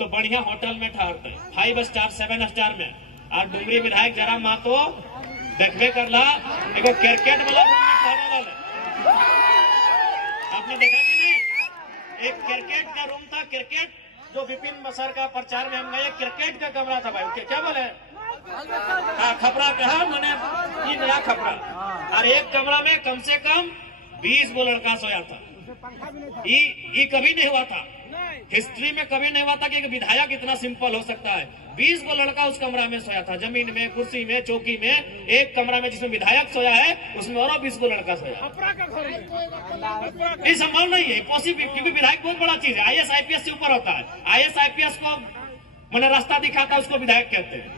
तो बढ़िया होटल में ठहरते हैं, 5 स्टार 7 स्टार में। और डुमरी विधायक जयराम महतो देखबे करला एगो क्रिकेट वाला रूम में ठहरल है। आपने देखा कि नहीं? एक क्रिकेट का रूम था, क्रिकेट जो विपिन सर का प्रचार में हम गए, क्रिकेट का कमरा था भाई। क्या बोले? हाँ, खपरा कहा मैंने, ये नया खपरा। और एक कमरा में कम से कम 20 वो लड़का सोया था। ये कभी नहीं हुआ था, हिस्ट्री में कभी नहीं हुआ था कि एक विधायक इतना सिंपल हो सकता है। 20 वो लड़का उस कमरा में सोया था, जमीन में, कुर्सी में, चौकी में। एक कमरा में जिसमें विधायक सोया है उसमें और 20 वो लड़का सोया। ये संभव नहीं है, पॉसिबल, क्योंकि विधायक बहुत बड़ा चीज है। IAS IPS से ऊपर होता है। IAS IPS को मैंने रास्ता दिखाता है, उसको विधायक कहते हैं।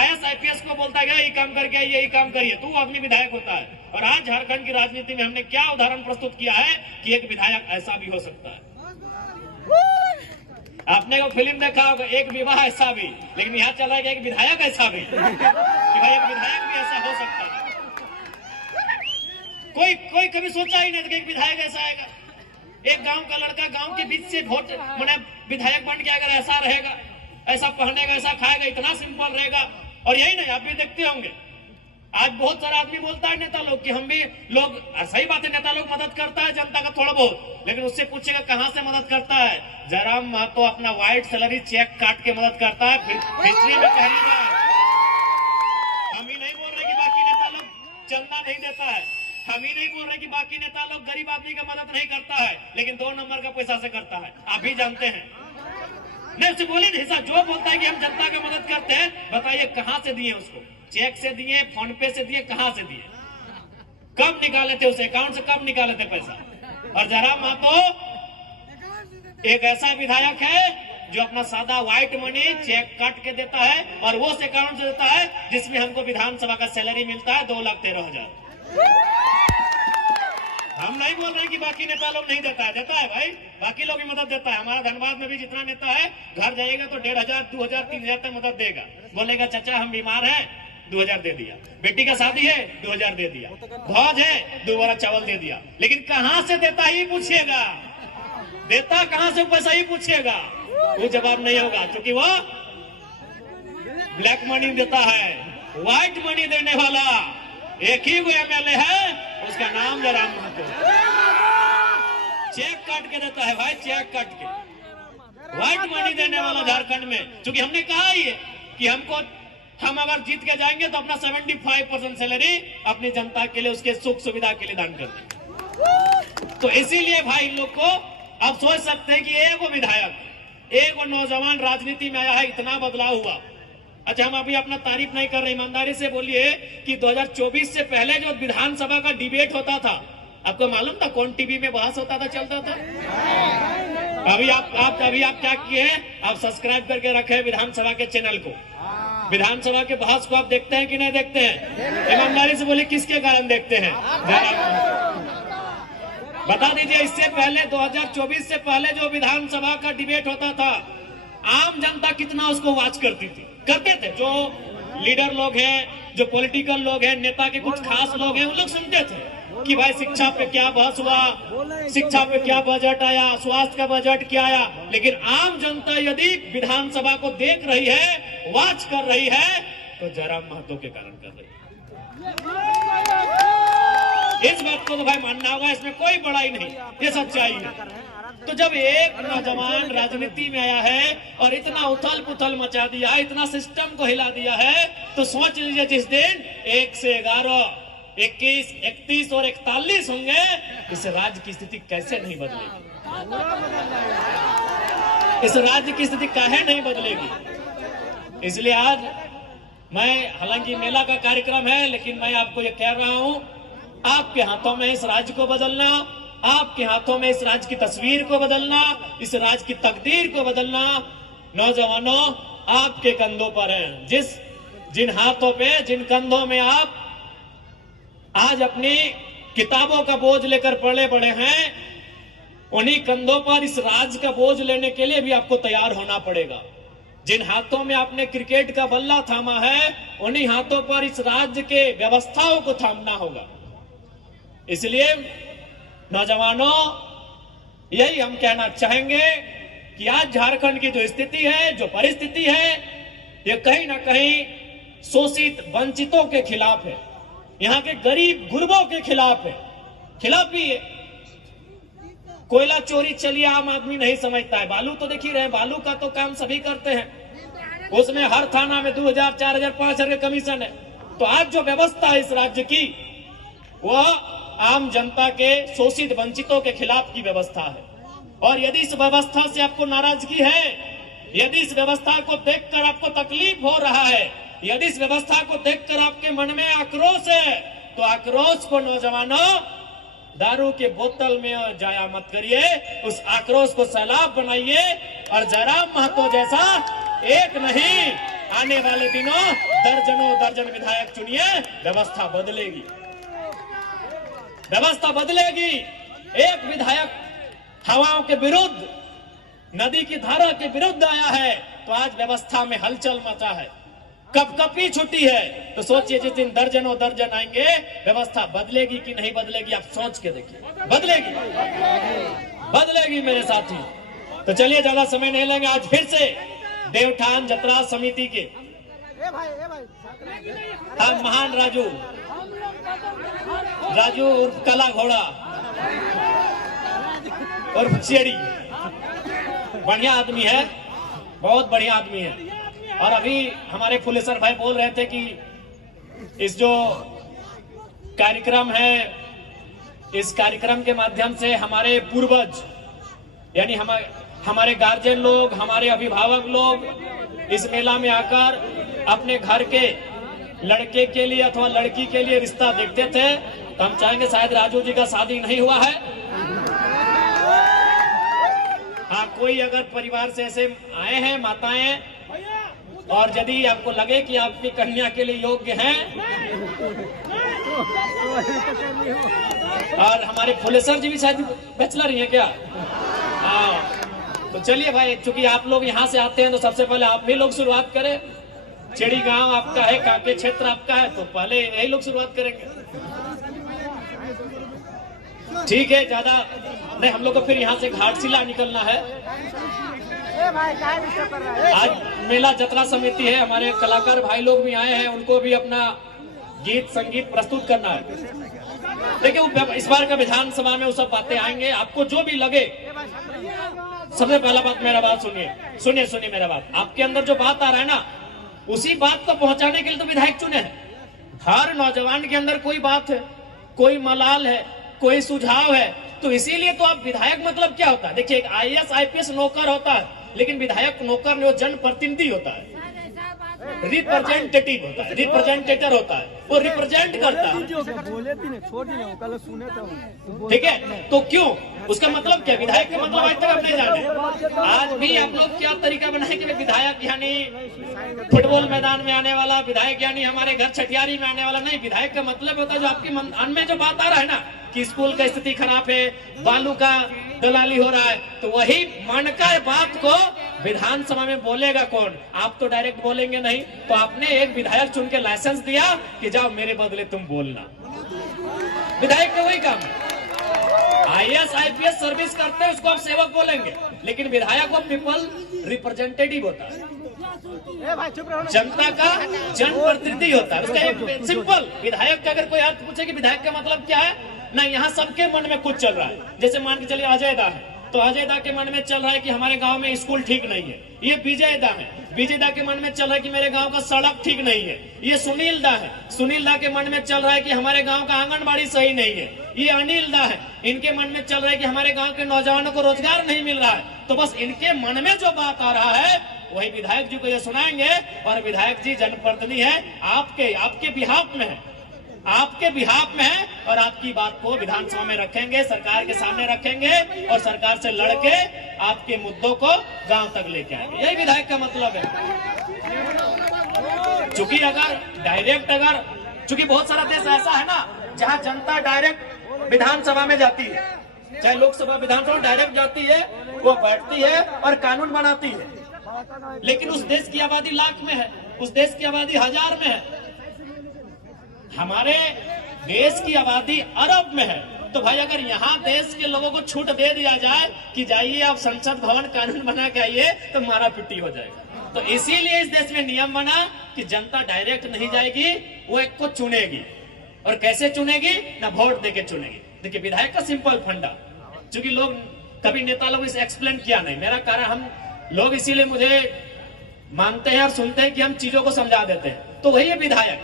IAS IPS को बोलता है ये काम करके आइए, यही काम करिए, तो आदमी विधायक होता है। और आज झारखंड की राजनीति में हमने क्या उदाहरण प्रस्तुत किया है कि एक विधायक ऐसा भी हो सकता है। आपने वो फिल्म देखा होगा, एक विवाह ऐसा भी, लेकिन यहाँ चला गया एक विधायक ऐसा भी कि भाई एक विधायक भी ऐसा हो सकता है। कोई कभी सोचा ही नहीं था कि एक विधायक ऐसा आएगा। एक गांव का लड़का गांव के बीच से वोट मैंने विधायक बन के अगर ऐसा रहेगा, ऐसा पहनेगा, ऐसा खाएगा, इतना सिंपल रहेगा। और यही नहीं, आप भी देखते होंगे आज बहुत सारा आदमी बोलता है नेता लोग कि हम भी लोग, सही बात है, नेता लोग मदद करता है जनता का थोड़ा बहुत, लेकिन उससे पूछेगा कहां से मदद करता है। जयराम महतो अपना व्हाइट सैलरी चेक काट के मदद करता है, हिस्ट्री में पहली बार। हम ही नहीं बोल रहे कि बाकी नेता लोग चंदा नहीं देता है, हम ही नहीं बोल रहे कि बाकी नेता लोग गरीब आदमी का मदद नहीं करता है, लेकिन 2 नंबर का पैसा से करता है। आप भी जानते हैं। नहीं, उससे बोले नहीं, जो बोलता है कि हम जनता का मदद करते हैं, बताइए कहां से दिए उसको? चेक से दिए, फोन पे से दिए, कहां से दिए? कब निकाले थे? उस अकाउंट से कब निकाले थे पैसा? और जयराम महतो एक ऐसा विधायक है जो अपना सादा व्हाइट मनी चेक काट के देता है, और वो उस अकाउंट से देता है जिसमें हमको विधानसभा का सैलरी मिलता है 2,13,000। हम नहीं बोल रहे कि बाकी नेता लोग नहीं देता है, देता है भाई, बाकी लोग भी मदद देता है। हमारा धनबाद में भी जितना नेता है, घर जाएगा तो 1,500, 2,000, 3,000 तक मदद देगा। बोलेगा चाचा हम बीमार हैं, 2,000 दे दिया। बेटी का शादी है, 2,000 दे दिया। भौज है, 2 बोरा चावल दे दिया। लेकिन कहां से देता ही पूछिएगा, देता कहां से पैसा ही पूछिएगा, वो जवाब नहीं होगा, क्योंकि वो ब्लैक मनी देता है। व्हाइट मनी देने वाला एक ही वो MLA है, उसका नाम जयराम महतो। चेक काट के देता है भाई, चेक काट के व्हाइट मनी देने वाला झारखंड में। क्योंकि हमने कहा ही है कि हम अगर जीत के जाएंगे तो अपना 75% सैलरी अपनी जनता के लिए, उसके सुख सुविधा के लिए दान कर देंगे। तो इसीलिए भाई इन लोग को आप सोच सकते हैं कि एक विधायक, एक नौजवान राजनीति में आया है, इतना बदलाव हुआ। अच्छा, हम अभी अपना तारीफ नहीं कर रहे, ईमानदारी से बोलिए कि 2024 से पहले जो विधानसभा का डिबेट होता था, आपको मालूम था कौन टीवी में बहस होता था, चलता था? अभी आप क्या किए हैं? आप सब्सक्राइब करके रखे विधानसभा के चैनल को। विधानसभा के बहस को आप देखते हैं कि नहीं देखते हैं? ईमानदारी से बोलिए, किसके कारण देखते हैं? बता दीजिए, इससे पहले 2024 से पहले जो विधानसभा का डिबेट होता था, आम जनता कितना उसको वॉच करते थे। जो लीडर लोग हैं, जो पॉलिटिकल लोग हैं, नेता के कुछ खास लोग हैं, उन लोग सुनते थे कि भाई शिक्षा पे क्या बहस हुआ, शिक्षा पे क्या बजट आया, स्वास्थ्य का बजट क्या आया। लेकिन आम जनता यदि विधानसभा को देख रही है, वॉच कर रही है, तो जयराम महतो के कारण कर रही है। इस बात को तो भाई मानना होगा, इसमें कोई बड़ाई नहीं, ये सच्चाई है। तो जब एक नौजवान राजनीति में आया है और इतना उथल पुथल मचा दिया है, इतना सिस्टम को हिला दिया है, तो सोच लीजिए जिस दिन 1 से 11, 21, 31 और 41 होंगे, इस राज्य की स्थिति कैसे नहीं बदलेगी? इस राज्य की स्थिति काहे नहीं बदलेगी? इसलिए आज मैं, हालांकि मेला का कार्यक्रम है, लेकिन मैं आपको ये कह रहा हूं, आपके हाथों में इस राज्य को बदलना, आपके हाथों में इस राज्य की तस्वीर को बदलना, इस राज्य की तकदीर को बदलना नौजवानों आपके कंधों पर है। जिन हाथों पे, जिन कंधों में आप आज अपनी किताबों का बोझ लेकर पड़े बड़े हैं, उन्हीं कंधों पर इस राज्य का बोझ लेने के लिए भी आपको तैयार होना पड़ेगा। जिन हाथों में आपने क्रिकेट का बल्ला थामा है, उन्हीं हाथों पर इस राज्य के व्यवस्थाओं को थामना होगा। इसलिए नौजवानों, यही हम कहना चाहेंगे कि आज झारखंड की जो स्थिति है, जो परिस्थिति है, ये कहीं ना कहीं शोषित वंचितों के खिलाफ है, यहाँ के गरीब गुरबों के खिलाफ है, खिलाफ भी है। कोयला चोरी चलिए आम आदमी नहीं समझता है, बालू तो देख ही रहे, बालू का तो काम सभी करते हैं, उसमें हर थाना में 2000, 4000, 5000 का कमीशन है। तो आज जो व्यवस्था है इस राज्य की, वह आम जनता के शोषित वंचितों के खिलाफ की व्यवस्था है। और यदि इस व्यवस्था से आपको नाराजगी है, यदि इस व्यवस्था को देखकर आपको तकलीफ हो रहा है, यदि इस व्यवस्था को देखकर आपके मन में आक्रोश है, तो आक्रोश को नौजवानों दारू के बोतल में जाया मत करिए, उस आक्रोश को सैलाब बनाइए और जयराम महतो जैसा एक नहीं, आने वाले दिनों दर्जनों दर्जन विधायक चुनिए, व्यवस्था बदलेगी, व्यवस्था बदलेगी। एक विधायक हवाओं के विरुद्ध, नदी की धारा के विरुद्ध आया है, तो आज व्यवस्था में हलचल मचा है, कपकपी छुट्टी है। तो सोचिए जिस दिन दर्जनों दर्जन आएंगे, व्यवस्था बदलेगी कि नहीं बदलेगी, आप सोच के देखिए। बदलेगी, बदलेगी मेरे साथी। तो चलिए ज्यादा समय नहीं लेंगे, आज फिर से देवठान जतरा समिति के महान राजू उर्फ कला घोड़ा और चेड़ी, बढ़िया आदमी है, बहुत बढ़िया आदमी है। और अभी हमारे फुलेसर भाई बोल रहे थे कि इस जो कार्यक्रम है, इस कार्यक्रम के माध्यम से हमारे पूर्वज यानी हमारे गार्जियन लोग, हमारे अभिभावक लोग इस मेला में आकर अपने घर के लड़के के लिए अथवा लड़की के लिए रिश्ता देखते थे। तो हम चाहेंगे, शायद राजू जी का शादी नहीं हुआ है, हाँ कोई अगर परिवार से ऐसे आए हैं माताएं, और यदि आपको लगे कि आपकी कन्या के लिए योग्य हैं, और हमारे फुलेसर जी भी शायद बैचलर ही हैं क्या? हाँ, तो चलिए भाई, चूंकि आप लोग यहाँ से आते हैं तो सबसे पहले आप भी लोग शुरुआत करें। चेड़ी गांव आपका है, कांके क्षेत्र आपका है, तो पहले यही लोग शुरुआत करेंगे। ठीक है, ज्यादा नहीं, हम लोग को फिर यहाँ से घाटशिला निकलना है। आज मेला जतरा समिति है, हमारे कलाकार भाई लोग भी आए हैं, उनको भी अपना गीत संगीत प्रस्तुत करना है। देखिए इस बार का विधानसभा में वो सब बातें आएंगे, आपको जो भी लगे। सबसे पहला बात, मेरा बात सुनिए मेरा बात, आपके अंदर जो बात आ रहा है ना, उसी बात को पहुंचाने के लिए तो विधायक चुने हैं। हर नौजवान के अंदर कोई बात है, कोई मलाल है, कोई सुझाव है, तो इसीलिए तो आप विधायक मतलब क्या होता है? देखिए एक IAS IPS नौकर होता है, लेकिन विधायक नौकर नहीं, वो जनप्रतिनिधि होता है, रिप्रेजेंटेटिव होता है, रिप्रेजेंटेटर होता है, वो रिप्रेजेंट करता है। ठीक है, तो क्यों, उसका मतलब क्या? विधायक का मतलब आज तक आप नहीं जाने। आज भी आप लोग क्या तरीका बनाए कि विधायक यानी फुटबॉल मैदान में आने वाला, विधायक यानी हमारे घर छठियारी में आने वाला नहीं। विधायक का मतलब होता है जो आपके मन में जो बात आ रहा है ना, कि स्कूल का स्थिति खराब है, बालू का दलाली हो रहा है, तो वही मन का बात को विधानसभा में बोलेगा कौन? आप तो डायरेक्ट बोलेंगे नहीं, तो आपने एक विधायक चुन के लाइसेंस दिया कि जाओ मेरे बदले तुम बोलना। विधायक का वही काम है। IAS IPS सर्विस करते हैं, उसको आप सेवक बोलेंगे, लेकिन विधायक वो पीपल रिप्रेजेंटेटिव होता है, जनता का जनप्रतिनिधि होता है। उसका एक सिंपल, विधायक का अगर कोई अर्थ पूछे कि विधायक का मतलब क्या है, नहीं, यहाँ सबके मन में कुछ चल रहा है। जैसे मान के चलिए अजय दा है, तो अजय दा के मन में चल रहा है कि हमारे गांव में स्कूल ठीक नहीं है। ये विजय दा है, विजय दा के मन में चल रहा है कि मेरे गांव का सड़क ठीक नहीं है। ये सुनील दा है, सुनील दा के मन में चल रहा है कि हमारे गांव का आंगनबाड़ी सही नहीं है। ये अनिल दा है, इनके मन में चल रहा है कि हमारे गांव के नौजवानों को रोजगार नहीं मिल रहा है। तो बस इनके मन में जो बात आ रहा है वही विधायक जी को ये सुनाएंगे, और विधायक जी जनप्रतिनिधि है, आपके बिहाफ में है, आपके बिहाफ में है, और आपकी बात को विधानसभा में रखेंगे, सरकार के सामने रखेंगे, और सरकार से लड़के आपके मुद्दों को गांव तक लेके आएंगे। यही विधायक का मतलब है। चूंकि चूंकि बहुत सारा देश ऐसा है ना जहां जनता डायरेक्ट विधानसभा में जाती है, चाहे लोकसभा विधानसभा डायरेक्ट जाती है, वो बैठती है और कानून बनाती है। लेकिन उस देश की आबादी लाख में है, उस देश की आबादी 1000 में है। हमारे देश की आबादी अरब में है, तो भाई अगर यहाँ देश के लोगों को छूट दे दिया जाए कि जाइए आप संसद भवन कानून बना के आइए, तो मारा पिटी हो जाएगा। तो इसीलिए इस देश में नियम बना कि जनता डायरेक्ट नहीं जाएगी, वो एक को चुनेगी। और कैसे चुनेगी? ना वोट देके चुनेगी। देखिए विधायक का सिंपल फंडा, क्योंकि लोग कभी नेता लोग इसे एक्सप्लेन किया नहीं। मेरा कारण हम लोग इसीलिए मुझे मानते हैं और सुनते हैं कि हम चीजों को समझा देते हैं। तो वही है विधायक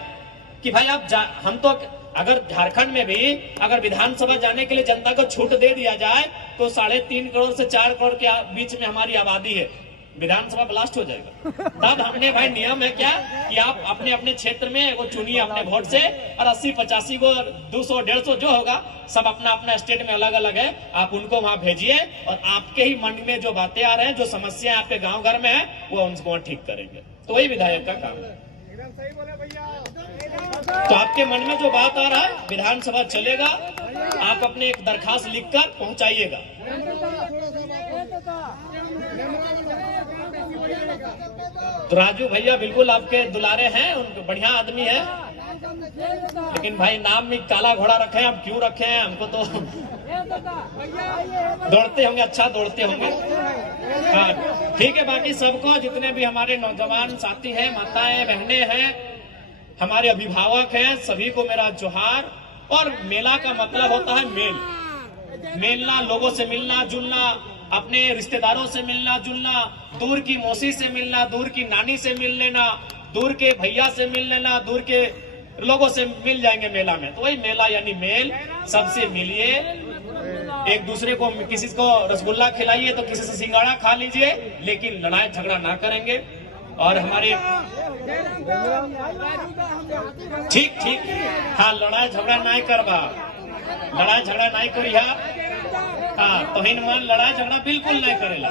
कि भाई आप हम तो अगर झारखंड में भी अगर विधानसभा जाने के लिए जनता को छूट दे दिया जाए तो 3.5 करोड़ से 4 करोड़ के बीच में हमारी आबादी है, विधानसभा ब्लास्ट हो जाएगा। तब हमने भाई नियम है क्या कि आप अपने अपने क्षेत्र में वो चुनिए अपने वोट से, और 80-85 को 200-150 जो होगा सब अपना अपना स्टेट में अलग अलग है, आप उनको वहां भेजिए और आपके ही मन में जो बातें आ रहे हैं, जो समस्या आपके गाँव घर में है, वो उनको ठीक करेंगे। तो वही विधायक का काम है। तो आपके मन में जो बात आ रहा है विधानसभा चलेगा, आप अपने एक दरखास्त लिखकर पहुंचाइएगा। तो राजू भैया बिल्कुल आपके दुलारे हैं, उनको बढ़िया आदमी है, लेकिन भाई नाम में काला घोड़ा रखे हैं। हम क्यों रखे हैं? हमको तो दौड़ते होंगे, अच्छा दौड़ते होंगे। हाँ ठीक है। बाकी सबको जितने भी हमारे नौजवान साथी हैं, माताएं बहनें हैं, हमारे अभिभावक हैं, सभी को मेरा जोहार। और मेला का मतलब होता है मेलना, लोगों से मिलना जुलना, अपने रिश्तेदारों से मिलना जुलना, दूर की मौसी से मिलना, दूर की नानी से मिल लेना, दूर के भैया से मिल लेना, दूर के लोगों से मिल जाएंगे मेला में। तो वही मेला यानी मेल। सबसे मिलिए, एक दूसरे को, किसी को रसगुल्ला खिलाइए तो किसी से सिंगाड़ा खा लीजिए, लेकिन लड़ाई झगड़ा ना करेंगे। और हमारे ठीक हाँ, लड़ाई झगड़ा नहीं करवा, लड़ाई झगड़ा नहीं करिया। हाँ तोहिन मन लड़ाई झगड़ा बिल्कुल नहीं करेला।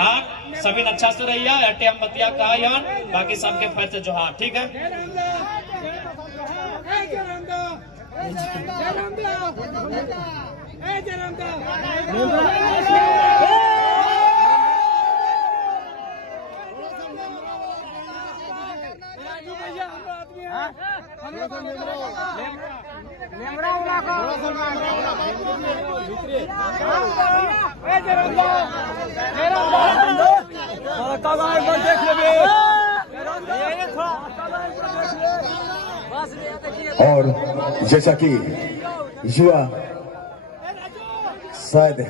आप सभी अच्छा से रहिए, अटे हम बतिया कहा, बाकी सबके फर्ज से जोहार। ठीक है। और जैसा कि युवा शायद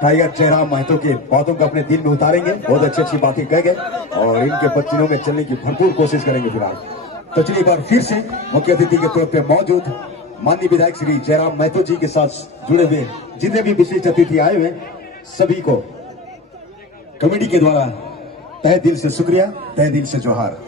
टाइगर जयराम महतो के बातों को अपने दिल में उतारेंगे, बहुत अच्छी अच्छी बातें कह गए और इनके बच्चों में चलने की भरपूर कोशिश करेंगे। फिलहाल तो चलिए बार फिर से मुख्य अतिथि के तौर पे मौजूद माननीय विधायक श्री जयराम महतो जी के साथ जुड़े हुए जितने भी विशिष्ट अतिथि आए हुए सभी को कमेटी के द्वारा तहे दिल से शुक्रिया, तहे दिल से जोहार।